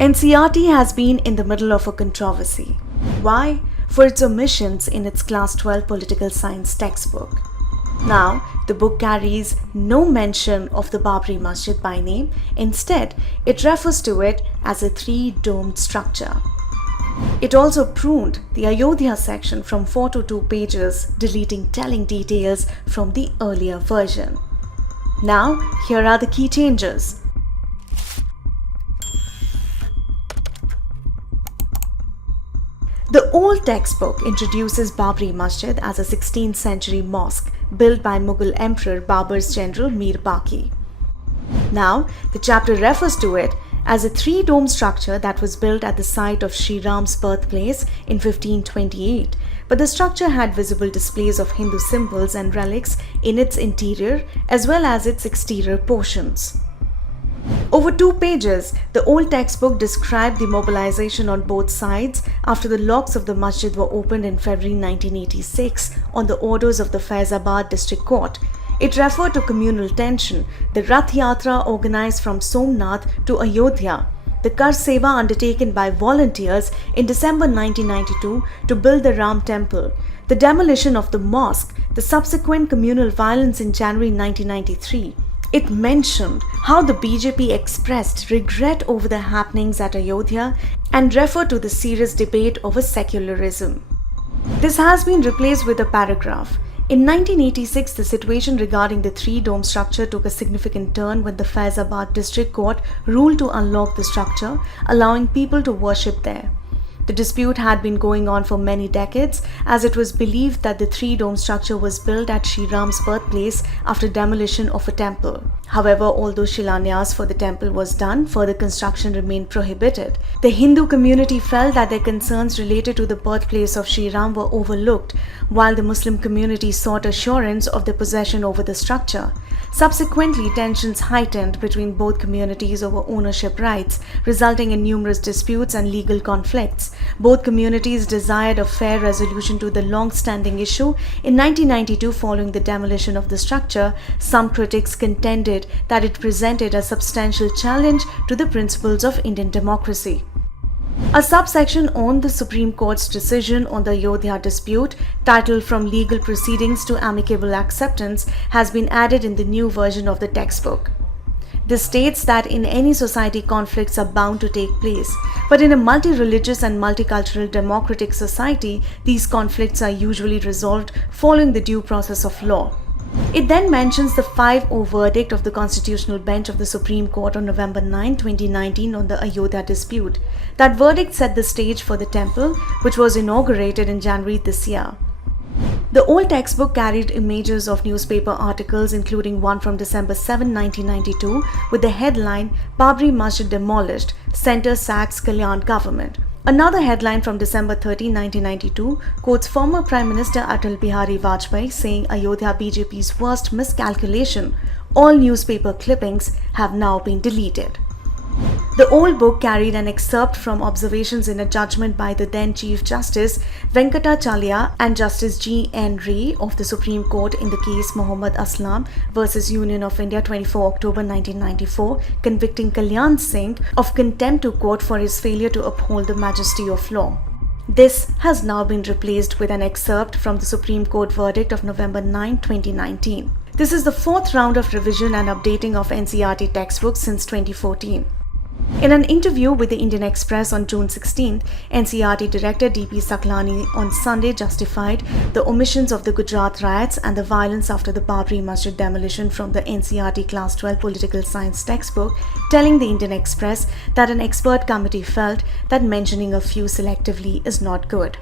NCERT has been in the middle of a controversy. Why? For its omissions in its Class 12 political science textbook. Now, the book carries no mention of the Babri Masjid by name. Instead, it refers to it as a three-domed structure. It also pruned the Ayodhya section from 4 to 2 pages, deleting telling details from the earlier version. Now, here are the key changes. The old textbook introduces Babri Masjid as a 16th century mosque built by Mughal Emperor Babur's general Mir Baqi. Now, the chapter refers to it as a three-dome structure that was built at the site of Sri Ram's birthplace in 1528, but the structure had visible displays of Hindu symbols and relics in its interior as well as its exterior portions. Over 2 pages, the old textbook described the mobilization on both sides after the locks of the masjid were opened in February 1986 on the orders of the Faizabad District Court. It referred to communal tension, the Rath Yatra organized from Somnath to Ayodhya, the Kar Seva undertaken by volunteers in December 1992 to build the Ram Temple, the demolition of the mosque, the subsequent communal violence in January 1993. It mentioned how the BJP expressed regret over the happenings at Ayodhya and referred to the serious debate over secularism. This has been replaced with a paragraph. In 1986, the situation regarding the three-dome structure took a significant turn when the Faizabad District Court ruled to unlock the structure, allowing people to worship there. The dispute had been going on for many decades, as it was believed that the three-dome structure was built at Sri Ram's birthplace after demolition of a temple. However, although Shilanyas for the temple was done, further construction remained prohibited. The Hindu community felt that their concerns related to the birthplace of Sri Ram were overlooked, while the Muslim community sought assurance of their possession over the structure. Subsequently, tensions heightened between both communities over ownership rights, resulting in numerous disputes and legal conflicts. Both communities desired a fair resolution to the long-standing issue. In 1992, following the demolition of the structure, some critics contended that it presented a substantial challenge to the principles of Indian democracy. A subsection on the Supreme Court's decision on the Ayodhya dispute, titled From Legal Proceedings to Amicable Acceptance, has been added in the new version of the textbook. This states that in any society conflicts are bound to take place, but in a multi-religious and multicultural democratic society, these conflicts are usually resolved following the due process of law. It then mentions the 5-0 verdict of the Constitutional Bench of the Supreme Court on November 9, 2019 on the Ayodhya dispute. That verdict set the stage for the temple, which was inaugurated in January this year. The old textbook carried images of newspaper articles, including one from December 7, 1992, with the headline, Babri Masjid Demolished, Center Sacks Kalyan Government. Another headline from December 13, 1992 quotes former Prime Minister Atal Bihari Vajpayee saying Ayodhya BJP's worst miscalculation. All newspaper clippings have now been deleted. The old book carried an excerpt from observations in a judgment by the then Chief Justice Venkatachalya and Justice G. N. Ray of the Supreme Court in the case Muhammad Aslam vs. Union of India 24 October 1994, convicting Kalyan Singh of contempt to court for his failure to uphold the majesty of law. This has now been replaced with an excerpt from the Supreme Court verdict of November 9, 2019. This is the 4th round of revision and updating of NCERT textbooks since 2014. In an interview with the Indian Express on June 16, NCERT Director D.P. Saklani on Sunday justified the omissions of the Gujarat riots and the violence after the Babri Masjid demolition from the NCERT Class 12 political science textbook, telling the Indian Express that an expert committee felt that mentioning a few selectively is not good.